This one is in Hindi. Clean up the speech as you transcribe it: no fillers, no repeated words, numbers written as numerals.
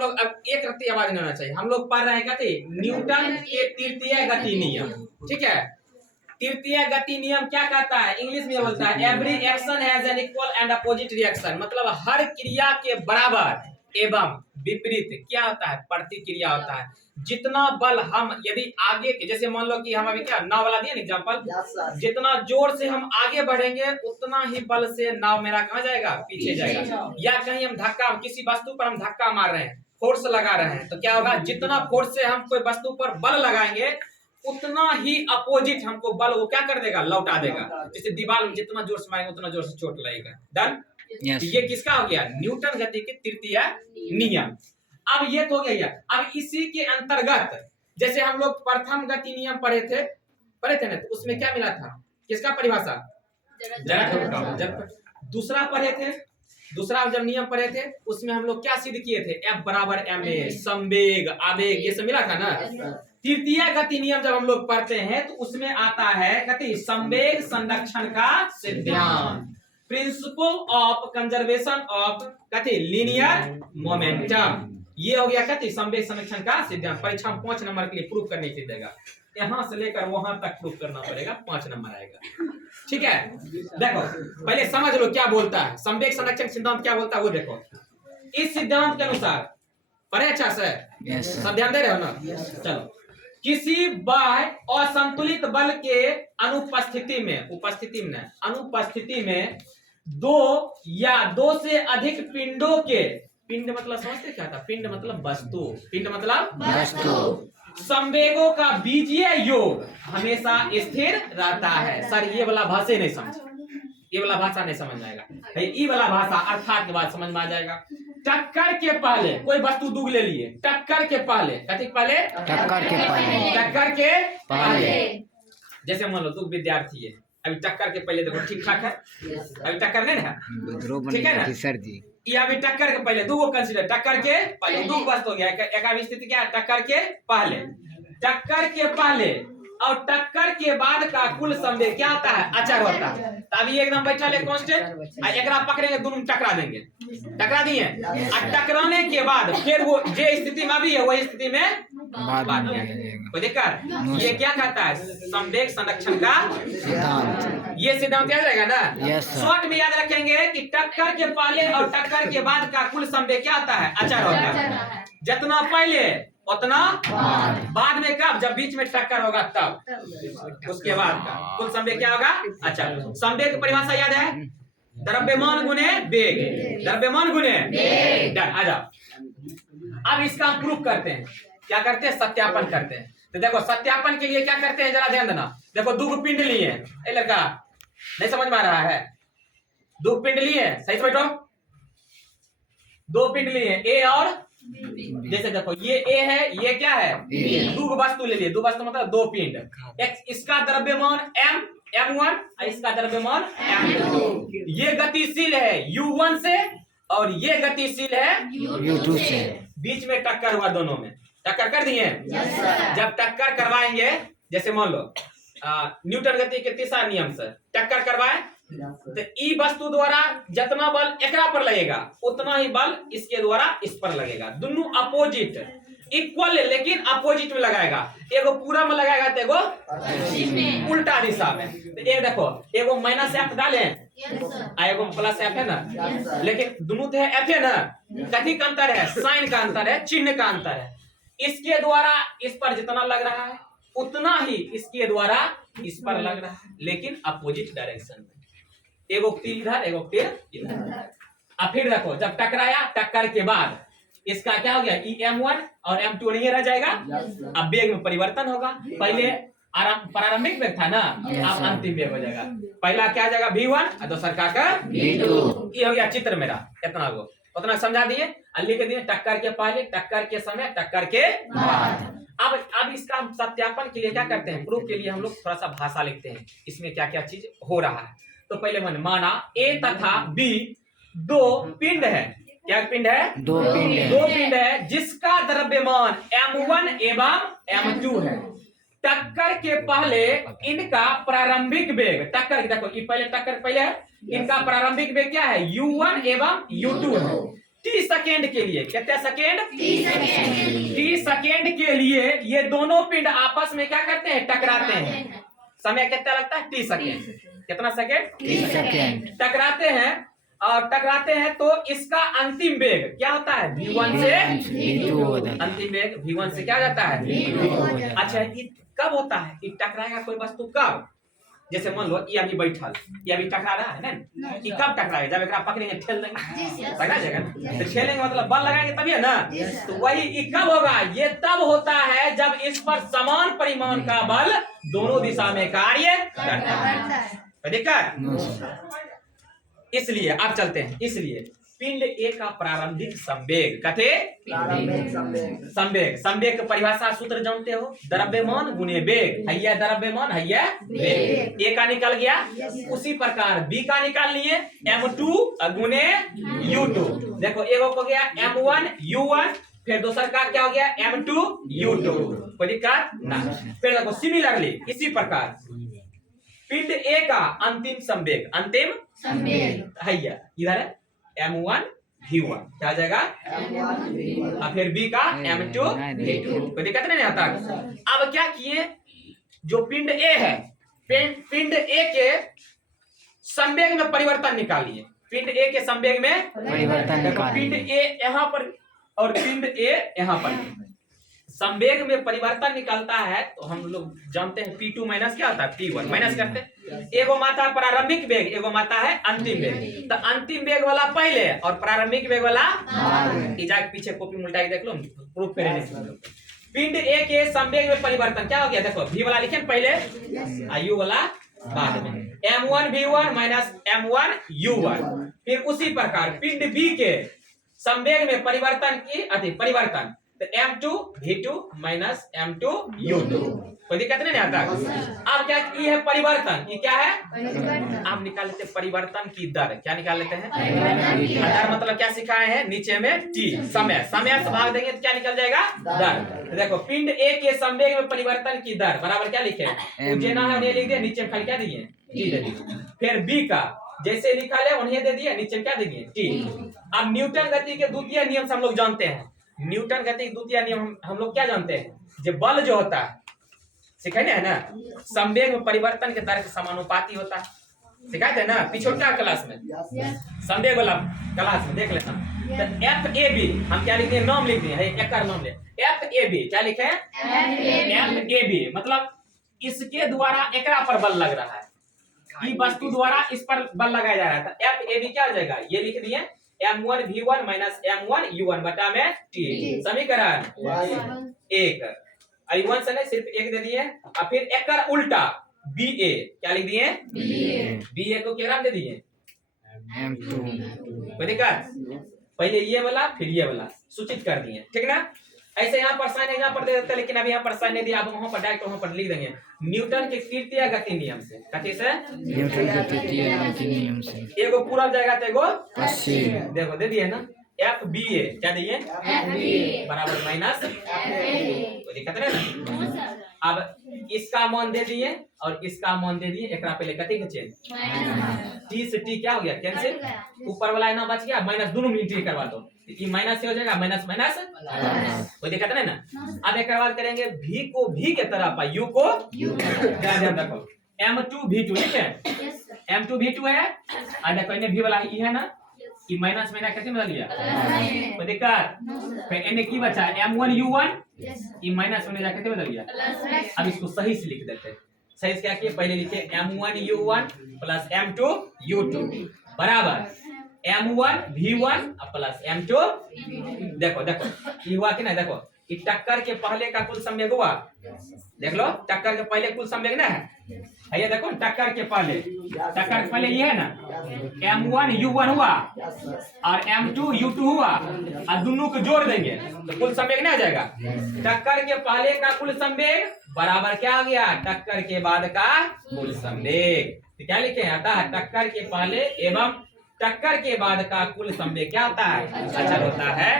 लोग अब एक रत्ती आवाज नहीं होना चाहिए। हम लोग पढ़ रहे हैं कहते न्यूटन के तृतीय गति नियम, ठीक है। तृतीय गति नियम क्या कहता है, इंग्लिश में बोलता है every action has an equal and opposite reaction, मतलब हर क्रिया के बराबर एवं विपरीत क्या होता है, प्रतिक्रिया होता है। जितना बल हम यदि आगे के, जैसे मान लो कि हम अभी क्या नाव वाला दिया एग्जांपल, जितना जोर से हम आगे बढ़ेंगे उतना ही बल से नाव मेरा कहाँ जाएगा, पीछे जाएगा। या कहीं हम धक्का, किसी वस्तु पर हम धक्का मार रहे हैं, फोर्स लगा रहे हैं, तो क्या होगा, जितना फोर्स से हम कोई वस्तु पर बल लगाएंगे उतना ही अपोजिट हमको बल वो क्या कर देगा, लौटा देगा। जैसे दीवार में जितना जोर से मारेंगे उतना जोर से चोट लगेगा। डन। yes. ये किसका हो गया, न्यूटन गति के तृतीय नियम। अब ये तो हो गया। अब इसी के अंतर्गत जैसे हम लोग प्रथम गति नियम पढ़े थे ना, तो उसमें क्या मिला था, किसका परिभाषा, जब दूसरा पढ़े थे, दूसरा जब नियम पढ़े थे उसमें हम लोग क्या सिद्ध किए थे, F बराबर ma, संवेग आवेग ये सब मिला था ना। तृतीय गति नियम जब हम लोग पढ़ते हैं तो उसमें आता है कहते संवेग संरक्षण का सिद्धांत, प्रिंसिपल ऑफ कंजर्वेशन ऑफ कहते लीनियर मोमेंटम। ये हो गया कहते संवेग संरक्षण का सिद्धांत। परीक्षा में 5 नंबर के लिए प्रूफ करने के देगा, यहां से लेकर वहां तक प्रूफ करना पड़ेगा, 5 नंबर आएगा। ठीक है, देखो पहले समझ लो क्या बोलता है संवेग संरक्षण सिद्धांत, क्या बोलता है वो देखो। इस सिद्धांत के अनुसार पढ़े अच्छा से, सब ध्यान दे रहे हो ना। चलो, किसी बाह्य असंतुलित बल के अनुपस्थिति में दो या दो से अधिक पिंडों के, पिंड मतलब समझते क्या था, पिंड मतलब वस्तु, पिंड मतलब वस्तु, संवेगों का बीजीय योग हमेशा स्थिर रहता है। सर ये वाला भाषा नहीं समझ, ये वाला भाषा नहीं समझ आएगा, ये वाला भाषा अर्थात के बाद समझ में आ जाएगा। टक्कर के पहले कोई वस्तु दूग ले लिए, टक्कर के पहले, टक्कर के पहले जैसे मान लो दूग विद्यार्थी है, अभी टक्कर के पहले देखो ठीक ठाक है, अभी टक्कर नहीं है, ठीक है ना सर जी। ये अभी टक्कर के पहले दो को कंसीडर, टक्कर के पहले दो वस्तु हो गया, एक स्थिति क्या है, टक्कर के पहले, टक्कर के पहले और टक्कर के बाद का कुल संवेग क्या आता है, अचर होता है। अभी एकदम बैठा ले कांस्टेंट, एकरा पकड़ेंगे दोनों टकरा देंगे, टकरा दिए, और टकराने के बाद फिर वो जो स्थिति में अभी है वही स्थिति में बाद में कोई दिक्कत। ये क्या कहता है, संवेग संरक्षण का सिद्धांत। ये सिद्धांत याद रहेगा ना, शॉर्ट में याद रखेंगे कि टक्कर के पहले और टक्कर के बाद का कुल संवेग क्या आता है, अचर होता है। जितना पहले उतना बाद में, कब, जब बीच में टक्कर होगा तब, उसके बाद का कुल संवेग क्या होगा। अच्छा, संवेग की परिभाषा याद है, द्रव्यमान गुने वेग, द्रव्यमान गुने वेग। आ जाओ, अब इसका हम प्रूफ करते हैं, क्या करते हैं, सत्यापन करते हैं। तो देखो सत्यापन के लिए क्या करते हैं, जरा ध्यान देना। देखो दो पिंड लिए, ए लड़का नहीं समझ में आ रहा है, दो पिंड लिए, सही से बैठो, दो पिंड लिए ए और जैसे देखो ये ए है, ये क्या है, दो वस्तु ले लिए, दो वस्तु मतलब दो पिंड, इसका द्रव्यमान m1 और इसका द्रव्यमान m2। ये गतिशील है u1 से और ये गतिशील है u2 से। बीच में टक्कर हुआ, दोनों में टक्कर कर दिए। जब टक्कर करवाएंगे, जैसे मान लो न्यूटन गति के तीसरा नियम से टक्कर करवाए, तो ई वस्तु द्वारा जितना बल एकरा पर लगेगा उतना ही बल इसके द्वारा इस पर लगेगा। दोनों अपोजिट, इक्वल है लेकिन अपोजिट में लगाएगा, एगो पूरा में लगाएगा तो एगो उल्टा दिशा में। तो एक देखो, एगो माइनस एफ डाले, एगो प्लस एफ है ना, लेकिन दोनों तो है एफ है ना, कथी का अंतर है, साइन का अंतर है, चिन्ह का अंतर है। इसके द्वारा इस पर जितना लग रहा है उतना ही इसके द्वारा इस पर लग रहा है, लेकिन अपोजिट डायरेक्शन में, एगो तीर इधर एगो तीर इधर। अब फिर देखो जब टकराया, टक्कर के बाद इसका क्या हो गया, m1 और m2 नहीं रह जाएगा। अब वेग में परिवर्तन होगा, पहले प्रारंभिक वेग था ना, अब अंतिम वेग हो जाएगा। पहला क्या आ जाएगा v1 और दूसरा का v2। ये हो गया चित्र मेरा, इतना को उतना समझा दिए, लिख दिए टक्कर के पहले, टक्कर के समय, टक्कर के बाद। अब इसका सत्यापन के लिए क्या करते हैं, प्रूफ के लिए हम लोग थोड़ा सा भाषा लिखते हैं, इसमें क्या क्या चीज हो रहा है। तो पहले माना A तथा B दो पिंड है, क्या पिंड है, दो पिंड है जिसका द्रव्यमान m1 एवं m2 है। टक्कर के पहले इनका प्रारंभिक वेग, टक्कर देखो ये पहले टक्कर पहले है, इनका प्रारंभिक वेग क्या है, u1 एवं u2 है। टी सेकेंड के लिए, कितने सेकेंड? टी सेकेंड के लिए ये दोनों पिंड आपस में क्या करते हैं? टकराते हैं। समय कितना लगता है? T second. कितना सेकेंड? T second. टकराते हैं और टकराते हैं तो इसका अंतिम वेग क्या होता है? v1 से अंतिम वेग v1 से क्या हो जाता है? v2। अच्छा, ये कब होता है? ये टकराएगा कोई वस्तु कब? जैसे मान लो ये अभी बैठल, ये अभी टकरा रहा है ना, ये कब टकराएगा? जब एकरा पकड़ेंगे, ठेल देंगे, टकरा जाएगा ना। तो ठेलेंगे मतलब बल लगाएंगे तभी है ना। तो वही ये कब होगा? ये तब होता है जब इस पर समान परिमाण का बल दोनों दिशा में कार्य करता है। दिक्कत? इसलिए आप चलते हैं। इसलिए पिंड ए का प्रारंभिक संवेग कथे संवेग। संवेग की परिभाषा सूत्र जानते हो? द्रव्यमान गुने वेग। हैया द्रव्यमान, हैया वेग। ए का निकल गया। उसी प्रकार बी का निकाल लिए, m2 गुने u2। देखो एगो हो गया m1 u1, फिर दूसरा का क्या हो गया? m2 u2। कोई दिक्कत ना। फिर देखो सिमिलरली इसी प्रकार पिंड ए का अंतिम संवेग, अंतिम संवेग हैया इधर है m1 v1, क्या जाएगा? और फिर b का m2 v2। कोई दिक्कत नहीं आता। अब क्या किए? जो पिंड ए है, पिंड ए के संवेग में परिवर्तन निकालिए। पिंड ए के संवेग में परिवर्तन निकालिए। पिंड ए यहाँ पर और पिंड ए यहाँ पर संवेग में परिवर्तन निकलता है तो हम लोग जानते हैं P2 माइनस क्या होता है? P1 माइनस करते हैं। एगो माता है प्रारंभिक वेग, एगो माता है अंतिम वेग। तो अंतिम वेग वाला पहले और प्रारंभिक वेग वाला जाके पीछे कॉपी उल्टा के देख लो, प्रूफ करेंगे। पिंड ए के संवेग में परिवर्तन क्या हो गया? देखो v वाला लिखे पहले, u वाला बाद में। m1 v1 minus m1 u1। फिर उसी प्रकार पिंड b के संवेग में परिवर्तन की परिवर्तन, तो m2 v2 minus m2 u2। कोई दिक्कत नहीं आता। अब क्या ये है? परिवर्तन। ये क्या है? आप निकाल लेते हैं परिवर्तन की दर। क्या निकाल लेते हैं? दर मतलब क्या सिखाए हैं? नीचे में t समय, समय से भाग देंगे तो क्या निकल जाएगा? दर। देखो पिंड ए के संवेग में परिवर्तन की दर बराबर क्या लिखे? जेना है उन्हें लिख दिया, नीचे में खाली क्या दिए? t दे दिए। फिर b का जैसे लिखा है उन्हें दे दिया, नीचे क्या देंगे? t। अब न्यूटन गति के द्वितीय नियम से हम लोग जानते हैं। न्यूटन गति के द्वितीय नियम हम लोग क्या जानते हैं? जो बल जो होता है सिखाए है ना, संवेग में परिवर्तन के दर के समानुपाती होता है। सिखाए थे ना पिछोटा क्लास में, संवेग वाला क्लास में देख लेना। तो एफ ए बी हम क्या लिखते हैं? नाम लिख दिए, एक नाम ले एफ ए बी। क्या लिखे हैं? एफ ए बी मतलब इसके द्वारा एकरा पर बल लग रहा है, ये वस्तु द्वारा इस पर बल लगाया जा रहा था। एफ ए बी क्या हो जाएगा? ये लिख दिए m1 v1 minus m1 u1 बटा में t। समीकरण एक। i1 से नहीं सिर्फ एक दे दिए। और फिर एक का उल्टा ba क्या लिख दिए? ba को क्या दे दिए? m2। कोई दिक्कत? पहले ये वाला फिर ये वाला सूचित कर दिए, ठीक ना। ऐसे यहाँ पर साइन यहाँ पर दे देते, लेकिन अभी यहाँ पर साइन नहीं दिया। अब वहां पर डायरेक्ट वहां पर लिख देंगे न्यूटन के तृतीय गति नियम से। कथी से? न्यूटन के तृतीय गति नियम से। एगो पूरा जाएगा तो एगो पश्चिम। देखो दे दिए ना एफ बी ए। क्या दिए? बराबर माइनस। कोई दिक्कत नहीं ना। अब इसका मान दे दिए और इसका मान दे दिए। एक पहले कथी के चेंज? टी से टी क्या हो गया? कैंसिल। ऊपर वाला ना बच गया, माइनस दोनों में इंट्री करवा दो, ये माइनस से हो जाएगा माइनस माइनस। कोई दिक्कत नहीं ना। अब एक बात करेंगे v को v के तरफ, u को ध्यान रखो m2 v2 ठीक है। m2 v2 है और देखो इन्हें v वाला ये है ना, ये माइनस माइनस कैसे बदल गया? कोई दिक्कत? फिर इन्हें की बचा m1 u1, ये माइनस होने जाके कैसे बदल गया? अब इसको सही से लिख देते हैं। सही से क्या किए? पहले लिखे m1 u1 plus m2 u2 बराबर m1 v1 प्लस m2। देखो देखो ये हुआ कि नहीं? देखो ये टक्कर के पहले का कुल संवेग हुआ, देख लो टक्कर के पहले कुल संवेग ना है। ये देखो टक्कर के पहले ये है ना m1 u1 हुआ और m2 u2 हुआ और दोनों को जोड़ देंगे तो कुल संवेग ना आ जाएगा। टक्कर के पहले का कुल संवेग बराबर क्या आ गया? टक्कर के बाद का कुल संवेग। तो क्या लिखे? आता है टक्कर के पहले एवं टक्कर के बाद का कुल संवेग क्या होता है? अचल होता है।